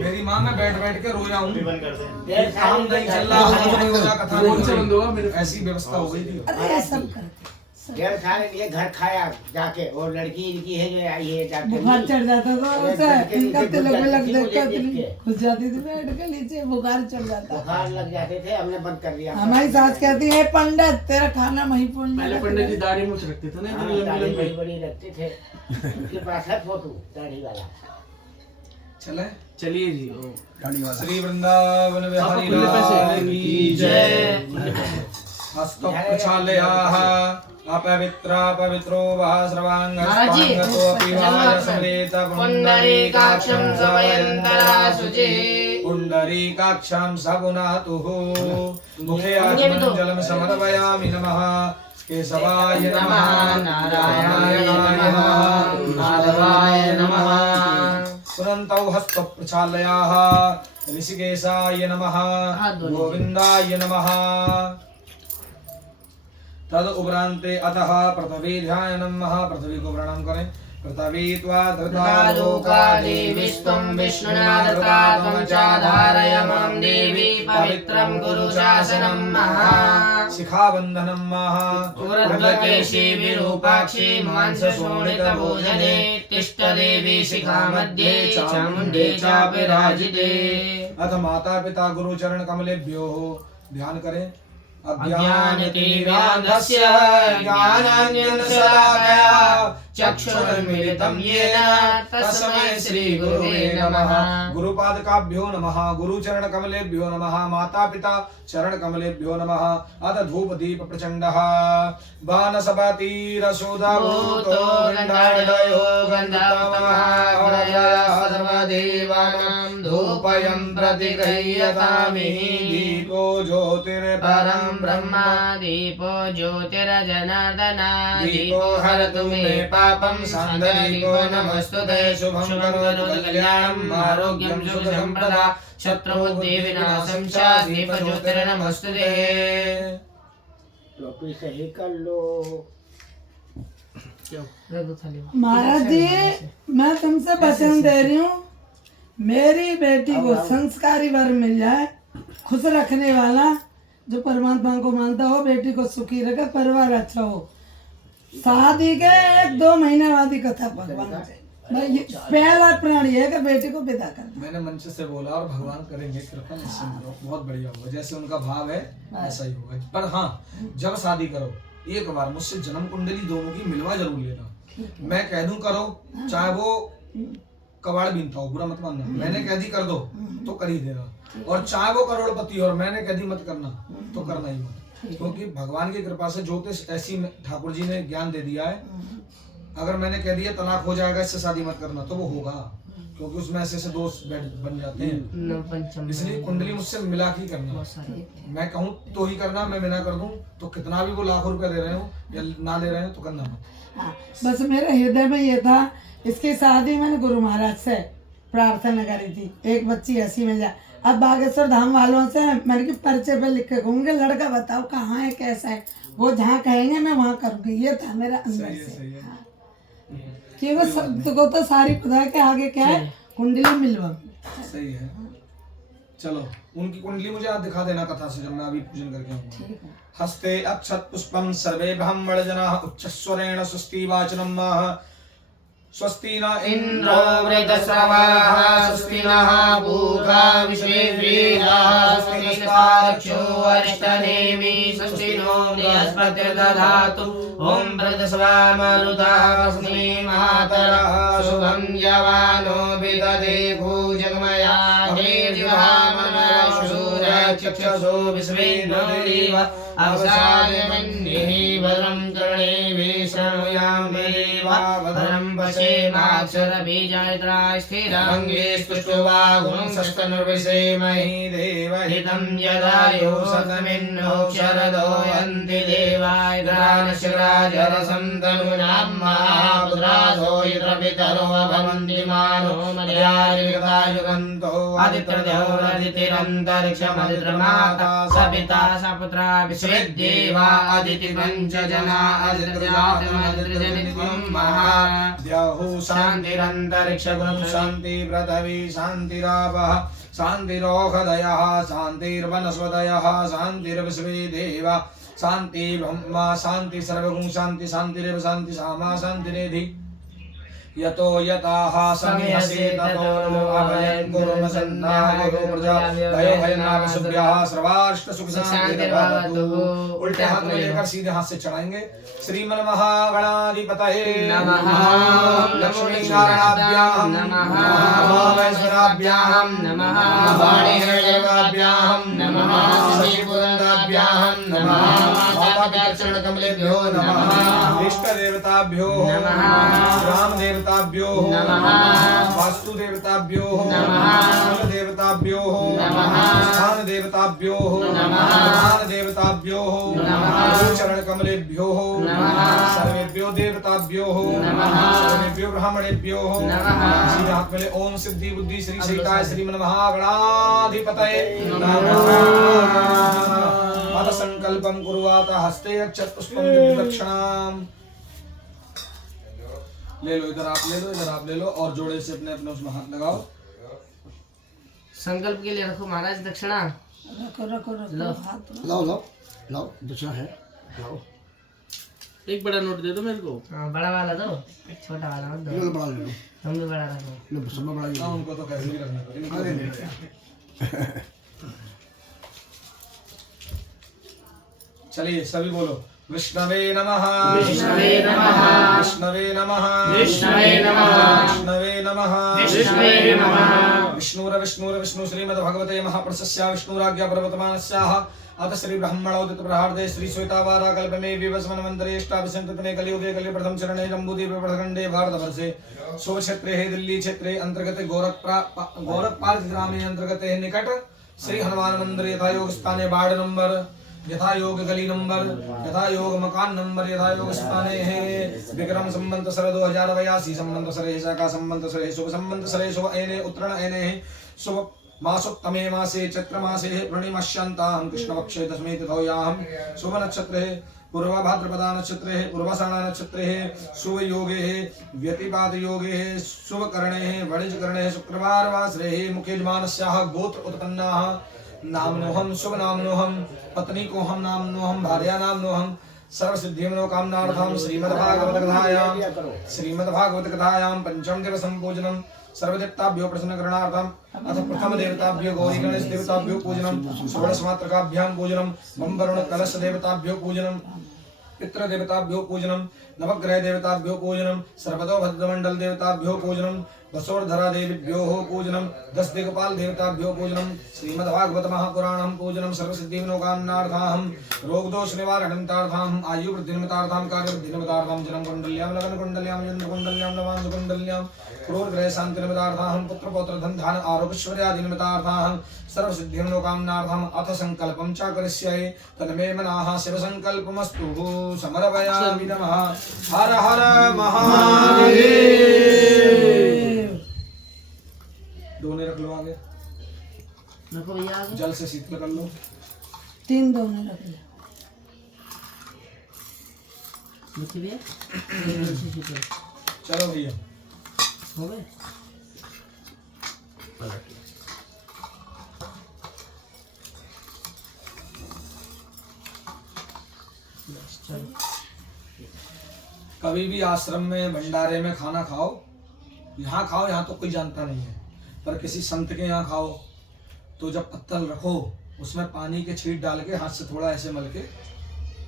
मेरी माँ मैं बैठ बैठ के रोया हूँ, काम नहीं चल रहा, कथा बंद होगा, ऐसी व्यवस्था हो गई थी। अरे सब करते 1.5 साल के लिए घर खाया जाके, और लड़की इनकी है जो आई है जाके बुखार चढ़ जाता था उसे, इनका तिलक विलक देखकर घुस जाती थी बेड के नीचे, बुखार चढ़ जाता, बुखार लग जाते थे, हमने बंद कर दिया। हमारी सास कहती है पंडित तेरा खाना वहीं फोन में, पहले पंडित जी दाढ़ी मूछ रखते थे ना, इतनी लंबी दाढ़ी लंबी। बड़ी बड़ी रखते थे, उनके पास है फोटो दाढ़ी वाला। चले चलिए जी। श्री वृंदावन बिहारी लाल की जय। हस्तो प्रक्षालयाः अपवित्रा पवित्रो वा सर्वांगस्तांगतो अपि समेत पुंडरीकाक्षं समयन्तरा शुचि पुंडरीकाक्षं सगुणातुः मुखे आचमनं समर्पयामि नमः केशवाय नमः नारायणाय नमः माधवाय नमः पुनन्तौ हस्त प्रक्षालयाः ऋषिकेशाय नमः गोविन्दाय नमः तद उपरांते अतः पृथ्वी ध्यानं नमः। पृथ्वी को प्रणाम करें। पृथ्वी त्वा धृता लोका देवीस्त्वं विष्णुना धृता त्वं च धारय मां देवी पवित्रं कुरु शासनं महा शिखाबन्धनं महा उरध्वकेशी विरूपाक्षी मांसशोणितभोजने तिष्ठ देवी शिखा मध्ये चामुण्डे चापि राजिते। अथ माता पिता गुरु चरण कमलेभ्यो ध्यान करें। अज्ञानतिमिरान्धस्य ज्ञानाञ्जनशलाकया चक्षुरुन्मीलितं येन तस्मै श्रीगुरुवे नमः। गुरुपादकाभ्यो नमः। गुरुचरण कमलेभ्यो नमः। माता पिता चरण कमलेभ्यो नमः। अथ धूप दीप प्रचंडः बाणसपति रसोदाभूतो गन्धाढयो गन्धतमः सर्वदेवानां धूपयं प्रतिगृह्यतामि। दीपो ज्योतिर्परं ब्रह्मा दीपो ज्योतिर्जनार्दन दीपो हरतु मे पापं सान्दीपो नमस्तुते। शुभं करोतु कल्याणं आरोग्यं सुखसम्पदा शत्रुबुद्धिविनाशं च दीप ज्योतिर्नमस्तुते। टोपी सही कर लो। महाराज जी मैं तुमसे वचन दे रही हूँ, मेरी बेटी को संस्कारी वर मिल जाए, खुश रखने वाला, जो परमात्मा को मानता हो, बेटी को सुखी रखे, परिवार अच्छा हो। शादी के 1-2 महीने बाद ही कथा भगवान से पहला प्राण ये है कि बेटी को विदा करना। मैंने मंच से बोला और भगवान करेंगे कृपा, निश्चिंत रहो, बहुत बढ़िया होगा। जैसे उनका भाव है ऐसा ही होगा। पर हाँ, जब शादी करो एक बार मुझसे जन्म कुंडली दोनों की मिलवा जरूर लेना। मैं कह दूं करो, चाहे वो कबाड़ बीनता हो, बुरा मत मानना। मैंने कह दी कर दो तो कर ही देना, और चाहे वो करोड़पति और मैंने कह दी मत करना तो करना ही मत। क्योंकि भगवान की कृपा से ज्योतिष ऐसी ठाकुर जी ने ज्ञान दे दिया है, अगर मैंने कह दिया तलाक हो जाएगा, इससे शादी मत करना, तो वो होगा, क्योंकि उसमें ऐसे ऐसे दोष बन जाते हैं। इसलिए कुंडली मुझसे मिला के करना। मैं कहूँ तो ही करना, मैं मना कर दूं तो कितना भी वो लाखों रुपया दे रहे हो या ना ले रहे हो तो करना मत। हाँ, बस मेरे हृदय में ये था, इसकी शादी मैंने गुरु महाराज से प्रार्थना करी थी, एक बच्ची ऐसी मिल जाए। अब बागेश्वर धाम वालों से मैंने कि पर्चे पे लिख के कहूँगी, लड़का बताओ कहाँ है, कैसा है, वो जहाँ कहेंगे मैं वहाँ करूँगी। ये था मेरा अंदर से। हाँ। क्योंकि सबको तो सारी पता के आगे क्या है, कुंडली मिलवा। सही है। चलो उनकी कुंडली मुझे आप दिखा देना कथा से, जब मैं अभी पूजन करके आऊंगा। हस्ते अक्षत पुष्पम सर्वे ब्राह्मण जनाः उच्चस्वरेण स्वस्ति वाचनम् स्वस्ति न इन्द्रो वृतस्रवाः स्वस्ति नः पूषा विश्वेश्वराः स्वस्ति नस्तार्क्ष्यो अरिष्टनेमि स्वस्ति नो बृहस्पतिर्दधातु ॐ वृतस्रवामरुतः स्वस्ति मातरः शुभं यवानो विदधे भूजगमया चक्षुषो विश्वेन्द्रिव अवसायमन्ये भद्रं कर्णे शृणुयामि भद्रं पश्येमाक्षरबीजयत्रा स्थिराङ्गे स्तुष्ट्वा गुणसस्तनुर्विषेमहि देवहितं यदायो सतमिन्नो शरदो यन्ति देवाय ग्रानशराजरसं तनूनां महापुत्रासो यत्र पितरो भवन्ति मानो मर्यादिगतायुगन्तो आदित्यदेवोरदितिरन्तरिक्षमदित्रमाता सपिता सपुत्रा विश्वेदेवा अदिति पञ्चजना अदित्रजातमदित्रजनित्वं महा द्यौः शान्तिरन्तरिक्षगुणं शान्ति पृथिवी शान्तिरापः शान्तिरोषधयः शान्तिर्वनस्पतयः शान्तिर्विश्वे देवा शान्ति ब्रह्मा शान्ति सर्वगुण शान्ति शान्तिरेव शान्ति सामा शान्तिरेधि यतो यताः समिहसे ततो नो अभयं कुर्म सन्ना गुरु प्रजा भयो भयनाभ सुभ्याः सर्वाष्ट सुख शांति भवतु। उल्टे हाथ में लेकर सीधे हाथ से चढ़ाएंगे। श्रीमन महागणाधिपतये नमः। लक्ष्मी नारायणाभ्यां नमः। महावैश्वराभ्यां नमः। वाणीहृदयाभ्यां नमः। शशिपुरन्दाभ्यां नमः। माता पिता चरण कमलेभ्यो नमः। इष्ट देवताभ्यो नमः। राम देवताभ्यो नमः। वास्तु देवताभ्यो नमः। कुल देवताभ्यो नमः। स्थान देवताभ्यो नमः। प्रधान देवताभ्यो नमः। चरण कमलेभ्यो नमः। सर्वेभ्यो देवताभ्यो नमः। सर्वेभ्यो ब्राह्मणेभ्यो नमः। सीधे हाथ में ओम सिद्धि बुद्धि श्री सहिताय श्रीमन महागणाधिपतये नमः। मत संकल्पं कुर्वाता हस्ते अक्षत पुष्पं दक्षिणाम। ले लो, इधर आप ले लो, इधर आप ले लो और जोड़े से अपने अपने उसमें हाथ लगाओ। संकल्प के लिए रखो महाराज दक्षिणा। रखो रखो रखो लो। हाथ लाओ लाओ लाओ, दक्षिणा है, लाओ। एक बड़ा नोट दे दो मेरे को। हाँ, बड़ा वाला दो, छोटा वाला मत ये दो। बड़ा ले लो, हम भी बड़ा रखो। लो सब बड़ा ले हाँ, लो। उनको तो कैसे भी रखना पड़ेगा। अरे नहीं, चलिए सभी बोलो विष्णवे नमः। विष्णवे नमः। विष्णवे नमः। विष्णवे नमः। विष्णवे नमः। विष्णवे नमः। विष्णु श्रीमद्भगवते महाप्रशस्या विष्णुराज्ञा पर्वतमानस्याः अथ श्री ब्रह्मणोदित प्रहार्दे श्री श्वेतावारा कल्पमे विवस्मन्वन्तरे अष्टाभिसंततमे कलियुगे कलि प्रथम चरणे जम्बूद्वीपे प्रखण्डे भारतवर्षे शुभ क्षेत्रे दिल्ली क्षेत्रे अंतर्गत गोरखपाल ग्रामे अंतर्गत निकट श्री हनुमान मंदिर यथा योग स्थाने वार्ड नंबर यथा योग गली नंबर यथा योग मकान नंबर यथा योग स्थाने है विक्रम संबंत सर 2082 संबंत सरे शाखा संबंत सरे शुभ संबंत सरे शुभ एने उत्तरण एने शुभ मासोत्तमे मासे चैत्र मासे पूर्णिमाश्यांतां कृष्ण पक्षे दशमी तिथौयां शुभ नक्षत्र है पूर्वा भाद्रपदा नक्षत्र है पूर्वाषाढ़ा नक्षत्र है शुभ योगे है व्यतिपात योगे है शुभ करणे है वणिज करणे है शुक्रवार वासरे है मुखे यजमानस्याः गोत्र उत्पन्नाः नामनोहम शुभ नामनोहम पत्नी को हम नामनोहम भार्या नामनोहम सर्व सिद्धिमनो कामनार्थम श्रीमद्भागवत कथायां पंचम दिवसं पूजनम सर्वदेवताभ्यो प्रसन्न करणार्थम अथ प्रथम देवताभ्यो गौरी गणेश देवताभ्यो पूजनम षोडश मात्रकाभ्यां पूजनम बंबरुण कलश देवताभ्यो पूजनम पितृ देवताभ्यो पूजनम नवग्रह देवताभ्यो पूजनम सर्वतो भद्रमंडल देवताभ्यो पूजनम वसोर्धरा देवीभ्यो पूजनम 10 दिक्पाल देवताभ्यो पूजनम श्रीमद्भागवत महापुराणं पूजनम सर्वसिद्धिमनोकामनार्थाहं रोगदोष निवारणतार्थाहं आयु वृद्धिनिमित्तार्थाहं कार्यवृद्धिनिमित्तार्थाहं जन्म कुंडल्यां लगन कुंडल्यां चंद्र कुंडल्यां नवांश कुंडल्यां क्रूर ग्रह शांति निमित्तार्थाहं पुत्र पौत्र धन धान आरोग्य ऐश्वर्यादि निमित्तार्थाहं सर्वसिद्धिमनोकामनार्थाहं अथ संकल्पं च करिष्ये तन्मे मनाः शिव संकल्पमस्तु समर्पयामि नमः। हर हर महादेव। दोने रख लो आगे, रखो भैया आगे। जल से शीतल कर लो। 3 दोने रख ले। मुझे भी चलो भैया हो गए। कभी भी आश्रम में भंडारे में खाना खाओ, यहाँ खाओ, यहाँ तो कोई जानता नहीं है, पर किसी संत के यहाँ खाओ तो जब पत्तल रखो उसमें पानी के छींट डाल के हाथ से थोड़ा ऐसे मल के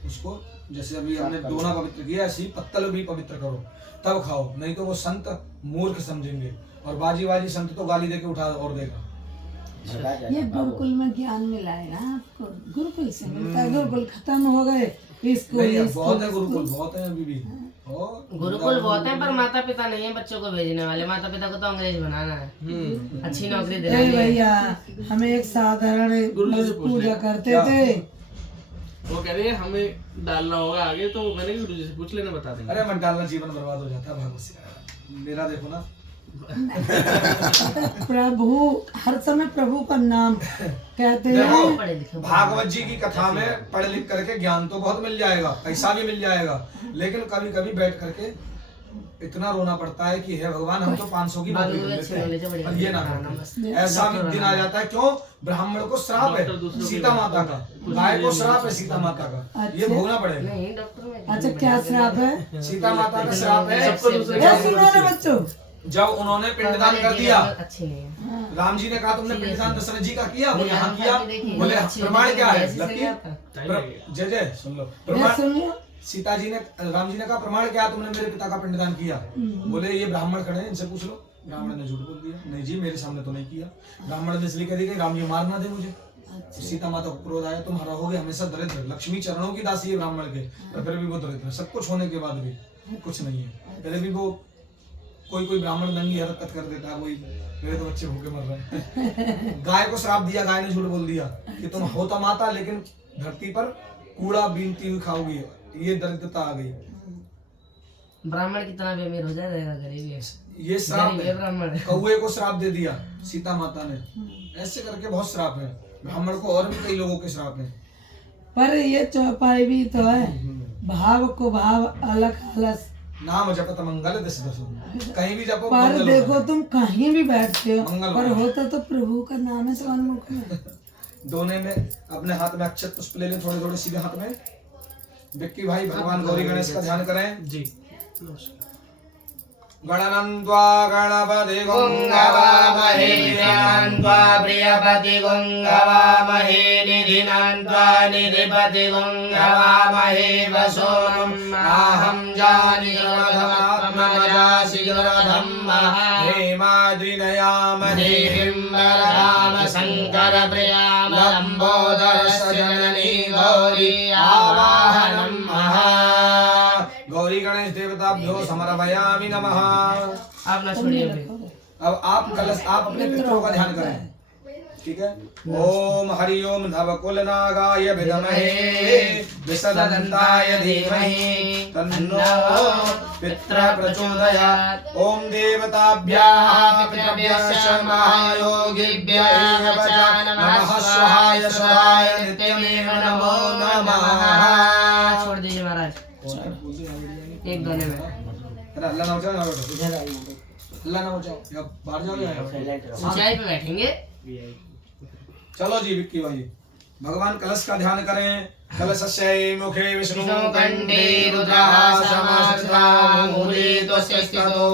उसको, जैसे अभी हमने दोना पवित्र किया ऐसे ही पत्तल भी पवित्र करो तब खाओ, नहीं तो वो संत मूर्ख समझेंगे और बाजी बाजी संत तो गाली देके उठा और देगा। ये गुरुकुल में ज्ञान मिला है ना आपको, गुरुकुल से मिलता है। गुरुकुल खत्म हो गए, नहीं बहुत है गुरुकुल, बहुत है अभी भी। गुरुकुल बहुत है पर माता पिता नहीं है बच्चों को भेजने वाले। माता पिता को तो अंग्रेज बनाना है, अच्छी नौकरी देना है। भैया हम एक साधारण पूजा करते थे, वो कह रहे हैं हमें डालना होगा आगे, तो मैंने गुरु जी से पूछ लेना, बता देंगे। अरे मत डालना, जीवन बर्बाद हो जाता है। भागवत से मेरा देखो ना, प्रभु हर समय प्रभु का नाम कहते हैं। पढ़े लिखे भागवत जी की कथा में पढ़ लिख करके ज्ञान तो बहुत मिल जाएगा, पैसा भी मिल जाएगा, लेकिन कभी कभी बैठ करके इतना रोना पड़ता है कि हे भगवान हम तो 500 की नौकरी कर लेते हैं और ये ना करते। ऐसा भी दिन आ जाता है, क्यों? ब्राह्मण को श्राप है सीता माता का, गाय को श्राप है सीता माता का, ये भोगना पड़ेगा। नहीं डॉक्टर में अच्छा क्या श्राप है? सीता माता का श्राप है। ये सुनो ना बच्चों, जब उन्होंने पिंडदान कर दिया, अच्छी नहीं है। राम जी ने कहा तुमने पिंडदान दशरथ जी का किया, बोले हाँ किया। बोले प्रमाण क्या है? जय जय सुन लो, ये प्रमाण। सुन लो, सीता जी ने, राम जी ने कहा प्रमाण क्या तुमने मेरे पिता का पिंडदान किया? बोले ये ब्राह्मण खड़े हैं, इनसे पूछ लो। ब्राह्मण ने झूठ बोल दिया, नहीं जी मेरे सामने तो नहीं किया। ब्राह्मण ने इसलिए कह दिया कि राम जी मार ना दे मुझे। सीता माता को क्रोध आया, तुम रहोगे हमेशा दरिद्र, लक्ष्मी चरणों की दासी है ब्राह्मण के, पर फिर भी वो दरिद्र है। सब कुछ होने के बाद भी कुछ नहीं है, फिर भी वो कोई ब्राह्मण नंगी हरकत कर देता है, वही मेरे तो बच्चे भूखे मर रहे हैं। गाय को श्राप दिया, गाय ने झूठ बोल दिया कि तुम होता माता लेकिन धरती पर कूड़ा बीनती हुई खाओगी, ये दरिद्रता आ गई। ब्राह्मण कितना भी अमीर हो जाएगा गरीब है, ये श्राप है। ब्राह्मण कौए को श्राप दे दिया सीता माता ने, ऐसे करके बहुत श्राप है ब्राह्मण को, और भी कई लोगों के श्राप है। पर ये चौपाई भी तो है, भाव को भाव अलग अलस। नाम जपत मंगल दस दसो, कहीं भी जपो पर मंगल देखो होगा। तुम कहीं भी बैठते हो, मंगल पर होगा। होता तो प्रभु का नाम है सन्मुख में। दोनों में अपने हाथ में अक्षत पुष्प ले लें, थोड़े थोड़े सीधे हाथ में। विक्की भाई भगवान गौरी गणेश का ध्यान करें जी। गणनन्त्वा गणपति गुंगवामहे प्रियान्त्वा प्रियपति गुंगवामहे निधिनान्त्वा निधिपति गुंगवामहे वसोमं आहं जानि ग्रवधमात्मजासि ग्रवधम्मः हेमाद्रिनयाम देवीं वरदाम शङ्कर प्रियां लम्बोदरस्य जननी गौरी आवाहनं महा। गौरी गणेश देवताभ्यो समर्पयामि नमः। आप ना छोड़िए अभी। अब आप कलश, आप अपने पितरों का ध्यान करें, ठीक है? ओम हरि ओम नवकुल नागाय विद्महे विसदन्ताय धीमहि तन्नो पित्र प्रचोदयात्। ओम देवताभ्यः पितृभ्यश्च महायोगिभ्यः च नमः स्वाहाय स्वाहाय नित्यमेव नमो नमः। छोड़ दीजिए महाराज, एक गाने में अरे अल्लाह ना हो जाओ, ना बैठो, अल्लाह ना हो जाओ, या बाहर जाओ या ऊंचाई पे बैठेंगे। चलो जी विक्की भाई, भगवान कलश का ध्यान करें। कलशस्य मुखे विष्णु कंठे रुद्रः समाश्रिता मूले स्थितो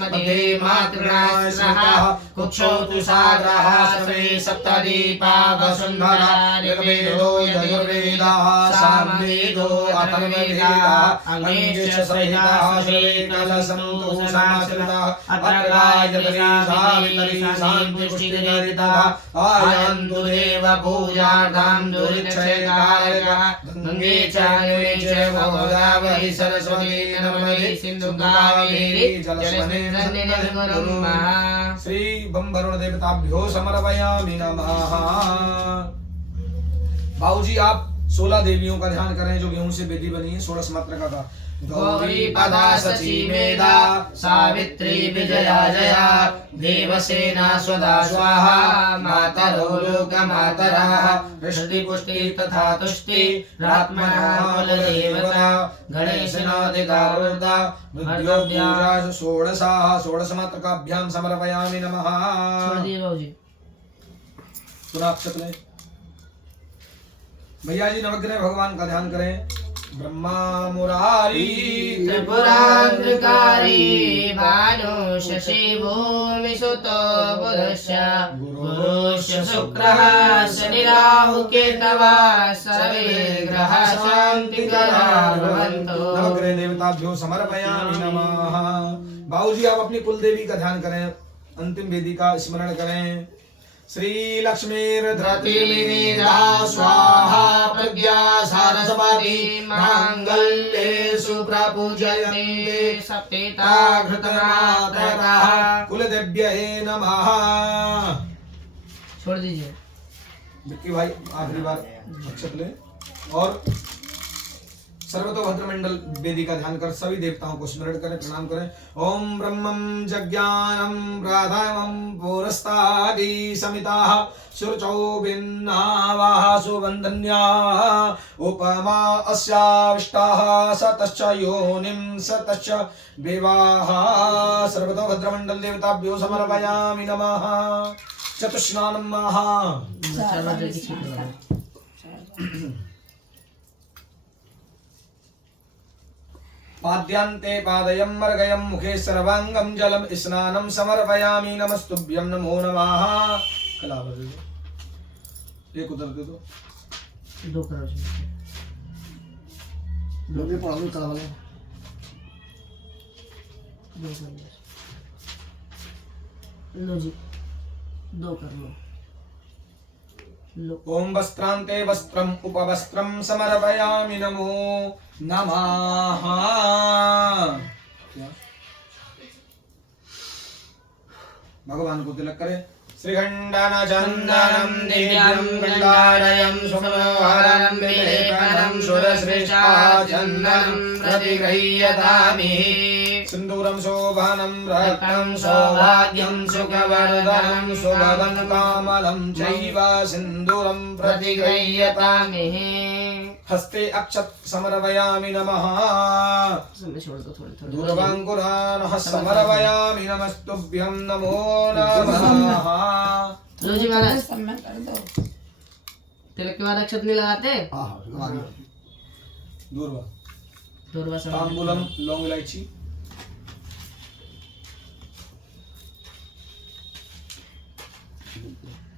मध्ये मातृणाः स्मृतः कुक्षौ तु साग्रः सर्वे सप्तदीपा वसुन्धरा ऋग्वेदो यजुर्वेदः सामवेदो अथर्ववेदः अंगेश सहितः श्री कलशं तु समाश्रितः अत्र गायत्री सावित्री शान्तिपुष्टिनिर्दितः आयन्तु देव पूजार्थं दुरिक्षयकाय गंगे चान्वे च गोदावरी सरस्वती नर्मदे सिंधु कावेरी जलस्मिन् सन्निधिं श्री बम वरुण देवताभ्यो समर्पयामि नमः। बाबूजी आप 16 देवियों का ध्यान करें जो गेहूं से बेदी बनी है, 16 मात्रा का। गौरी पदा सची मेधा सावित्री विजया जया देवसेना स्वदा स्वाहा मातरो लोकमातरः हृदि पुष्टि तथा तुष्टि रात्मना कुलदेवता गणेशनादिकारुता विद्योपूजा 16 मात्रकाभ्यां समर्पयामि नमः। सुना अक्षत ले भैया जी, नवग्रह भगवान का ध्यान करें। ब्रह्मा मुरारी त्रिपुरांतकारी भानु शशि भूमि सुतो बुधस्य गुरुश्च शुक्रः शनि राहु केतवः सर्वे ग्रहाः शान्तिकराः भवन्तु। नवग्रह देवताभ्यो समर्पयामि नमः। बाबूजी आप अपनी कुल देवी का ध्यान करें, अंतिम वेदी का स्मरण करें। श्री लक्ष्मीर्धृतिर्निधा स्वाहा प्रज्ञा सरस्वती मांगल्ये सुप्रपूजयन्ते सप्तेता घृतमात्रः कुलदेव्यै नमः। छोड़ दीजिए विक्की भाई आखिरी बार अक्षत ले और सर्वतोभद्र मंडल वेदी का ध्यान कर सभी देवताओं को स्मरण करें, प्रणाम करें। ओम ब्रह्मं जज्ञानं प्राधामं पुरस्तादि समिताः शुचौ भिन्नावाः सुवन्दन्या उपमा अस्याविष्टाः सतश्च योनिं सतश्च विवाह। सर्वतोभद्र मंडल देवताभ्यो समर्पयामि नमः। चतुष्णानं महा पाद्यांते पादयं मर्गयं मुखे सर्वांगं जलम स्नानं समर्पयामि। नमस्तुभ्यं नमो नमः। कलावर दे दो, एक उधर दे दो। 2 करो जी। लोगे पढ़ा लो कला वाले 2 कर लो जी, 2 कर लो। ओम वस्त्रांते वस्त्रम उपवस्त्रम समर्पयामि। नमो नमः। भगवान को तिलक करें। श्रीगंडन चंदनम दिव्यं गंडारयं सुमनोहरं विलेपनं सुरश्रेष्ठा चंदनं प्रतिगृह्यतामिहि। सिंदूरं शोभनं रत्नं सौभाग्यं सुखवर्धनं सुभगं कामलं चैव सिंदूरं प्रतिगृह्यतामिहि। हस्ते अक्षत समर्पयामि नमः। छोड़ दो थोड़ी। दूरवांकुरान् समर्पयामि। नमस्तुभ्यं नमो नमः। लो जी महाराज, सम्मान कर दो। तिलक के बाद अक्षत नहीं लगाते? हाँ हाँ लगा दिया। दूरवा तांबूलम लौंग इलायची।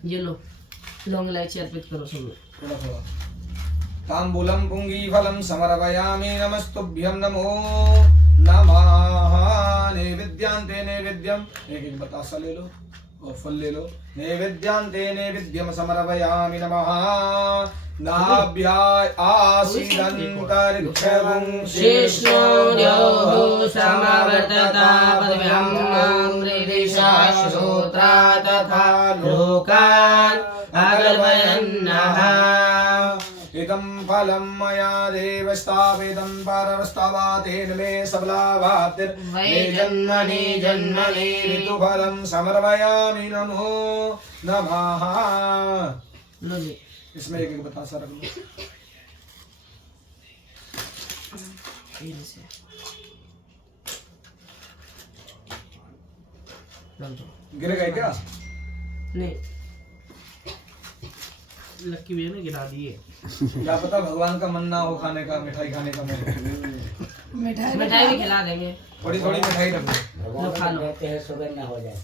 ये लो, लौंग इलायची अर्पित करो सब में। थोड़ा थोड़ा। तांबूलम पुंगीफलं समर्पयामि। नमस्तुभ्यं नमो नमः। नैवेद्यांते नैवेद्यम, एक बतासा ले लो और फल ले लो। नैवेद्यांते नैवेद्यम समर्पयामि। नमः। नाभ्याय आसीदन्तरिक्षगुं शेषोऽयोः समवर्तता पदव्यां मृदिशा श्रोत्रा तथा लोकान् अकल्पयन्नः। इदं फलं मया देव स्थापितं परस्तवातेन मे सबलाभातिर्मे जन्मनि जन्मनि ऋतुफलं समर्पयामि। नमो नमः। लो जी, इसमें एक एक बतासा रख लो। गिर गए क्या? नहीं, लक्की भैया ने गिरा दिए। क्या पता भगवान का मन ना हो खाने का, मिठाई खाने का मन। मिठाई भी खिला देंगे। थोड़ी थोड़ी मिठाई रख लो। भगवान कहते हैं सुगर ना हो जाए।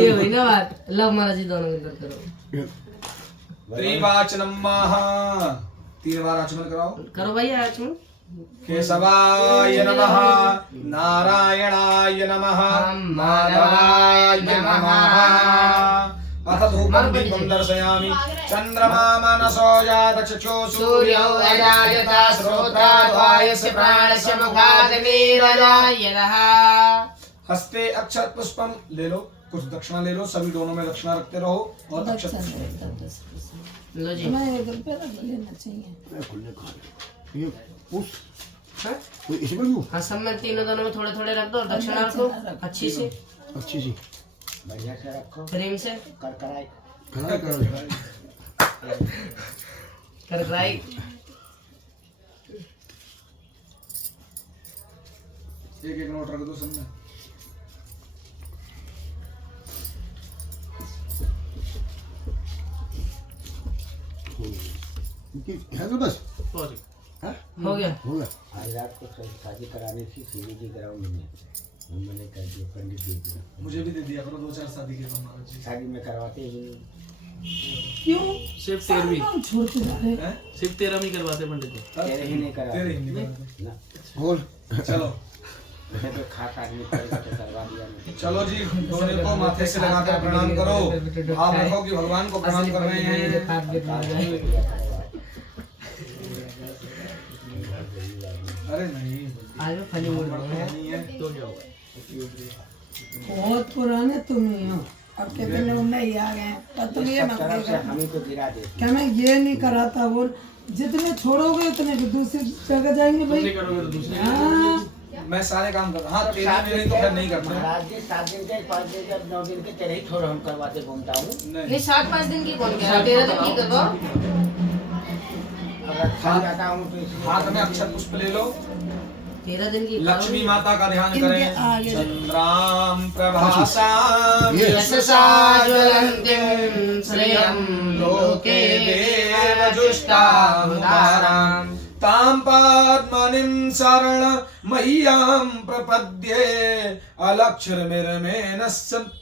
ये हुई ना बात। लव महाराज जी दोनों मिलकर करो। त्रिवाचनम महा, 3 बार आचमन कराओ। करो भैया आचमन। केशवाय नमः, नारायणाय नमः, माधवाय नमः। अथ धूपं दीपं दर्शयामि। चन्द्रमा मनसो जातचक्षु सूर्यो अजायता श्रोत्राद्वायस्य प्राणस्य मुखादनीरजायनः। हस्ते अक्षत पुष्पम ले लो, कुछ दक्षिणा ले लो। सभी दोनों में दक्षिणा रखते रहो और अक्षत। लो जी, मैं 1 रुपया रख लेना चाहिए। खुले खा ये उस हाँ? कोई इसमें भी हाँ, सब में तीनों दोनों में थोड़े थोड़े रख दो और दक्षिणा रखो अच्छी से, अच्छी सी बढ़िया से रखो। प्रेम से करकराई करा कर करकराई। एक एक नोट रख दो सब में। है तो बस सॉरी, हाँ? हो गया। हो गया। आज रात को शादी करानी थी सीधी ग्राउंड में। मैंने कर दिया पंडित जी को। मुझे भी दे दिया करो 2-4 शादी के काम महाराज जी। शादी में करवाते ही क्यों? सिर्फ 13वीं, हम छोड़ते जा रहे हैं। हैं? सिर्फ 13वीं करवाते पंडित जी। तेरे ही नहीं करवाते तेरे हिंदी में। ना। और चलो मैंने तो खाट आदमी करेगा तो करवा दिया मैंने। चलो जी, दोनों को माथे से लगाकर प्रणाम करो। आप देखो कि भगवान को प्रणाम कर रहे हैं। अरे नहीं, आज में फली मोड़ नहीं है। तो क्या होगा? बहुत पुराने तुम ही हो। अब कितने उन्हें ही आ गए पर तुम ये मत तरफ से करो हम ही को गिरा देते क्या मैं ये नहीं कराता वो जितने छोड़ोगे उतने भी दूसरी जगह जाएंगे तुम नहीं भाई। करोगे तो दूसरे हाँ मैं सारे काम कर हाँ तेरे मेरे तो खैर नहीं करते महाराज जी 7 दिन के 5 दिन के 9 दिन के तेरे ही छोड़ हम करवाते घूमता हूँ नहीं नहीं 7-5 दिन की कौन कह रहा 13 दिन की करवाओ। अगर खा जाता हूँ तो इसलिए हाथ में अक्षत पुष्प ले लो 13 दिन की लक्ष्मी माता का ध्यान इनके करें आगे- चंद्राम प्रभासाम यशसा ज्वलन्तीं श्रियं लोके देवजुष्टावताराम् तां पद्मनिं शरण मह्यां प्रपद्ये अलक्षरमिर्मेन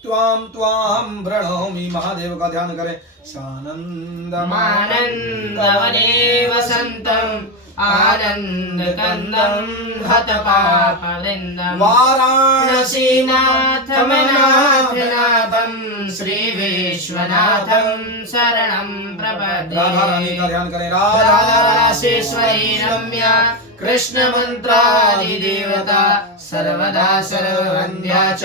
त्वां प्रणौमि। महादेव का ध्यान करें सानन्दमानन्दवने मानन्दवने वसन्तम् आनन्दकन्दं हतपापवृन्दम् वाराणसीनाथमनाथनाथं श्रीविश्वनाथं शरणं प्रपद्ये। राधा रानी का ध्यान करें राधारासेश्वरी रम्या कृष्णमन्त्रादिदेवता सर्वदा सर्ववन्द्या च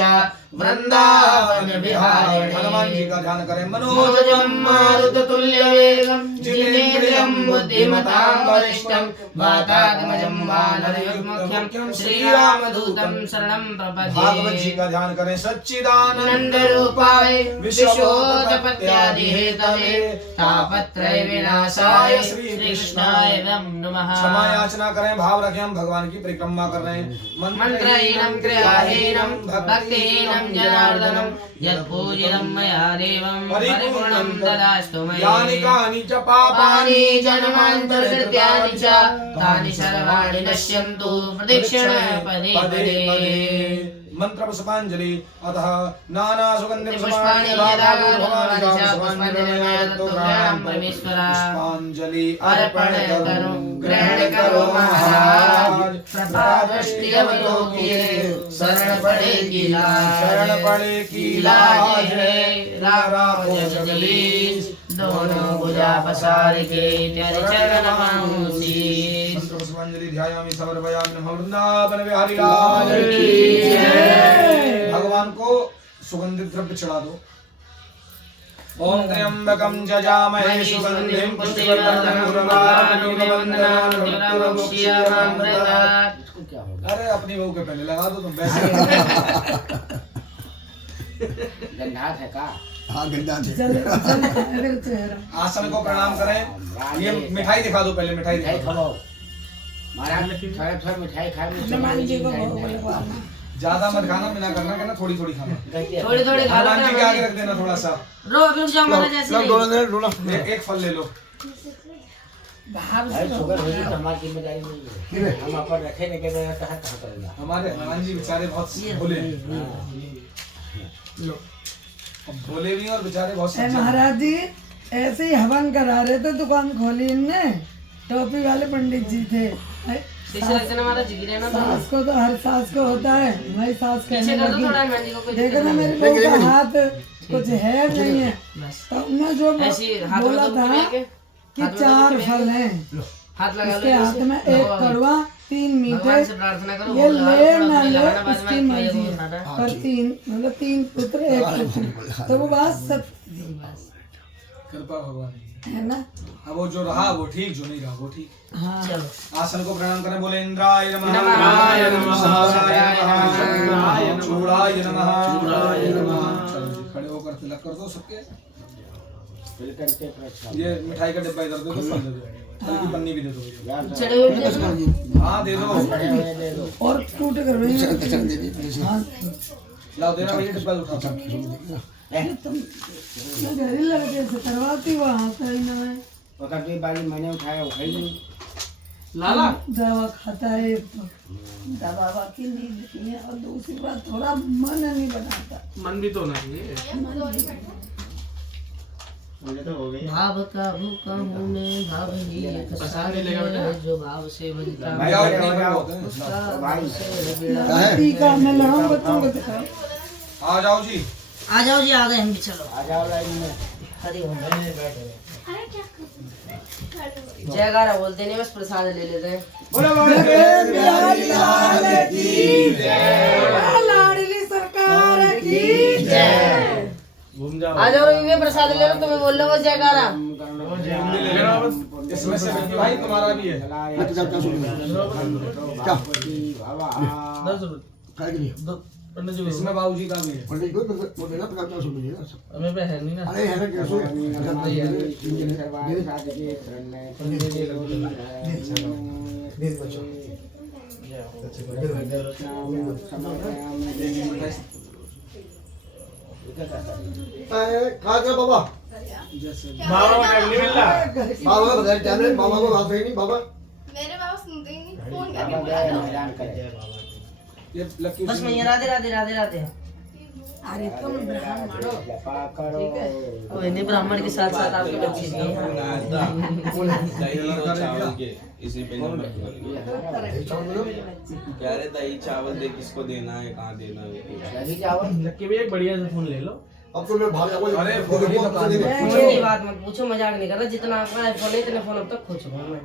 वृन्दावन विहारिणी। हनुमान जी का ध्यान करें मनोजं मारुततुल्यवेगं जितेन्द्रियं बुद्धिमतां वरिष्ठं वातात्मजं वानरयुग्मख्यं श्रीरामदूतं शरणं भागवत प्रपद्ये। जी का ध्यान करें सच्चिदानंद नन्दरूपाय विश्वोत्पत्त्यादिहेतवे तापत्रय विनाशाय श्रीकृष्णाय नमः। क्षमा याचना करें भाव रखें हम भगवान की परिक्रमा कर रहे हैं मन्त्रहीनं क्रियाहीनं भक्तिहीनं जनार्दनं यत्पूजितं मया देवं परिपूर्णं तदास्तु मयि। यानि कानि च पापानि पापानि जन्मान्तरकृत्यानि च तानि सर्वाणि नश्यन्तु प्रदक्षिण पदे पदे। मंत्र पुष्पांजलि अतः नाना सुगंधि पुष्पाणि यदा भगवान् च पुष्पाञ्जलिर्मयत्तुभ्यां परमेश्वरा। पुष्पांजलि अर्पण करो ग्रहण करो महाराज प्रभावष्टियवलोकिये शरण पड़े की लाज। शरण पड़े की लाज है राम जगदीश दोनों भुजा पसार के तेरे चरण मांसी। मंत्र पुष्पांजलि ध्यायामि समर्पयामि नमः वृंदावन बिहारी लाल की जय। भगवान को सुगंधित द्रव्य चढ़ा दो। ओम त्र्यंबकं जजामहे सुगंधिं पुष्टिवर्धनं पुष्टिवर्धनमृतात्। क्या होगा अरे अपनी बहू के पहले लगा दो तुम वैसे गंधात है का हाँ गंदा थे जल जल अगर चेहरा आसन को प्रणाम करें। ये मिठाई दिखा दो पहले मिठाई मिठाई दिखा दो। खाओ महाराज थोड़ा मिठाई खाए हनुमान जी को भोग लगवाना। ज्यादा मत खाना मिला करना कहना थोड़ी थोड़ी खाना। थोड़ी थोड़ी खा हनुमान जी के आगे लो। रख देना थोड़ा सा। रुक जाओ महाराज ऐसे नहीं। एक फल ले लो। भाव से भाई भोग शुगर होगी तो लगाओ। हमारी जिम्मेदारी नहीं है हम अपन रखे नहीं के कहाँ कहाँ करेंगे हमारे हनुमान जी बेचारे बहुत भोले हैं। अब भोले भी हैं और बेचारे बहुत ए सच्चे हैं। महाराज जी ऐसे ही हवन करा रहे थे दुकान खोली इनने टोपी वाले पंडित जी थे। पीछे रख देना महाराज जी गिरे ना तो। सास को तो हर सास को होता है भाई सास पीछे कहने कर दो लगी थोड़ा हनुमान जी को कोई देखो दिक्कत ना नहीं। मेरे बहू का हाथ कुछ है नहीं है बस तो उन्होंने जो ऐसी हाथ में बोला तो था मिला के कि हाथ में तो 4 मिला फल हैं हाथ लगा लो इसके हाथ में जैसे। 1 कड़वा 3 मीठे भगवान से प्रार्थना करो ये भोग लगा लो, ले थोड़ा ना थोड़ा ले लगाना, बाद में इसकी आके मर्जी ये है। खाना। पर 3 मतलब 3 पुत्र 1 पुत्र तो वो बात सब कृपा भगवान की। है ना। अब वो जो रहा वो ठीक जो नहीं रहा वो ठीक। हाँ चलो आसन को प्रणाम करें बोले इंद्राय नमः नमः, नमः, शंकराय नमः नमः, चूड़ाय नमः चलो जी खड़े होकर तिलक कर दो सबके। तिलकन के प्रसाद ये मिठाई का डिब्बा इधर दे दो फल दे दो फल की पन्नी भी दे दो यार चढ़े हुए थे। हाँ दे दो बड़े हुए दे दो और कूट कर रही है। हाँ लाओ देना भैया डिब्बा उठा तुम घरेलू लड़के से करवाती वो हाथ ही ना है पकड़ की बारी मैंने उठाया उठाई नहीं लाला दवा खाता है एक तो दवा की नींद की है और दूसरी बात थोड़ा मन नहीं बनाता। मन भी तो होना चाहिए। भाव का भूखा हूँ मैं भाव ही एक पसंद नहीं लेगा बेटा? सागर जो भाव से बनता है, भैया इतनी बड़ी होते हैं। उसका भाई से बिड़ा। टीका में लगाऊं बच्चों को दिखाओ। आ जाओ जी। आ जाओ जी आ गए हम भी चलो। आ जाओ लाइन में हरि ओम जयकारा बोलते नहीं बस प्रसाद ले लेते हैं। लाडली सरकार की जय। जाओ। आ जाओ रवि, प्रसाद ले लो, तुम्हें बोल लो जयकारा। लेना बस, इसमें से विक्की भाई तुम्हारा भी है। मैं तो क्या सुन क्या 10 रुपए काय के लिए पंडित जी को। इसमें बाबूजी का भी है। पंडित को वो देना 50 सुन लीजिए ना सब। हमें पे है नहीं ना। अरे है ना कैसे दे बच्चों खा जा बाबा बाबा को टाइम नहीं मिल रहा। बाबा बता टाइम नहीं बाबा को बात नहीं बाबा मेरे बाबा सुनते ही नहीं, फोन करके बुला लो। ये लक्की बस मैं राधे राधे राधे राधे। अरे तुम ब्राह्मण मानो ठीक है, और इन्हीं ब्राह्मण के साथ साथ आपके बच्चे भी हैं। इसी पे नंबर कह रहे दही चावल दे, किसको देना है, कहाँ देना है। लक्की भैया एक बढ़िया सा फोन ले लो। अब तो मैं भाग जाऊंगा अरे फोन ही बता दे। फोन की बात मत पूछो, मजाक नहीं कर रहा। जितना आपका आईफोन है इतने फोन अब तक खो चुका हूं मैं।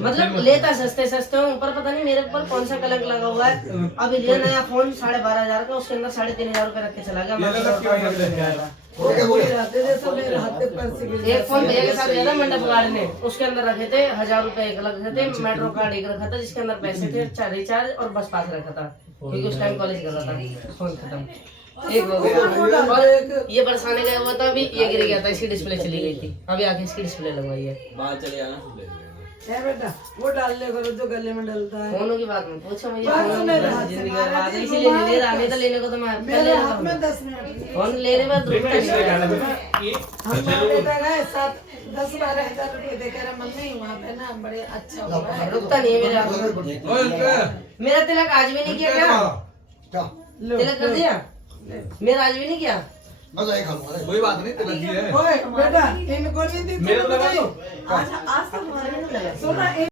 मतलब लेता सस्ते सस्ते हूँ, पर पता नहीं मेरे ऊपर कौन सा कलंक लगा हुआ है। अभी लिया नया फोन 12,500 का, उसके अंदर 3,500 रुपए रख के चला गया। ये लक्की भाई ने लेके आया। रहते थे सब मेरे हाथ पर से एक फोन भैया के साथ गया था मंडप गार्ड ने, उसके अंदर रखे थे 1,000 रुपए एक रखे थे, मेट्रो कार्ड एक रखा था जिसके अंदर पैसे थे, रिचार्ज और बस पास रखा था, क्योंकि उस टाइम कॉलेज कर रहा था। फोन खत्म, एक हो गया। और ये बरसाने गया हुआ था, अभी ये गिर गया था, इसकी डिस्प्ले चली गई थी, अभी आके इसकी डिस्प्ले लगवाई है। बाहर चले जाना। है बेटा, वो डाल ले करो जो गले में डलता है। फोनों की बात में पूछो मुझे, बात फोन सुने रहा, जिंदगी तुम्हारा बर्बाद है, दिल इसीलिए नहीं ले रहा, घुमा नहीं तो लेने को तो मैं कर मेरे लेता हाथ में हूं। 10 मिनट फोन लेने में रुकता नहीं है। हम बेटा गए 10-12 हजार रुपए दे कर मम्मी वहाँ पे ना बड़े अच्छा हुआ है। रुकता नहीं है मेरे हाथ में। ओए उनके मेरा तिलक आज भी नहीं किया क्या? क्या तिलक कर दिया मेरा आज भी नहीं किया। बस एक खाऊंगा कोई बात नहीं, तिलक जी है। ओए बेटा इनको नहीं दी मेरे को लगा तो आज आज तो हमारे सुना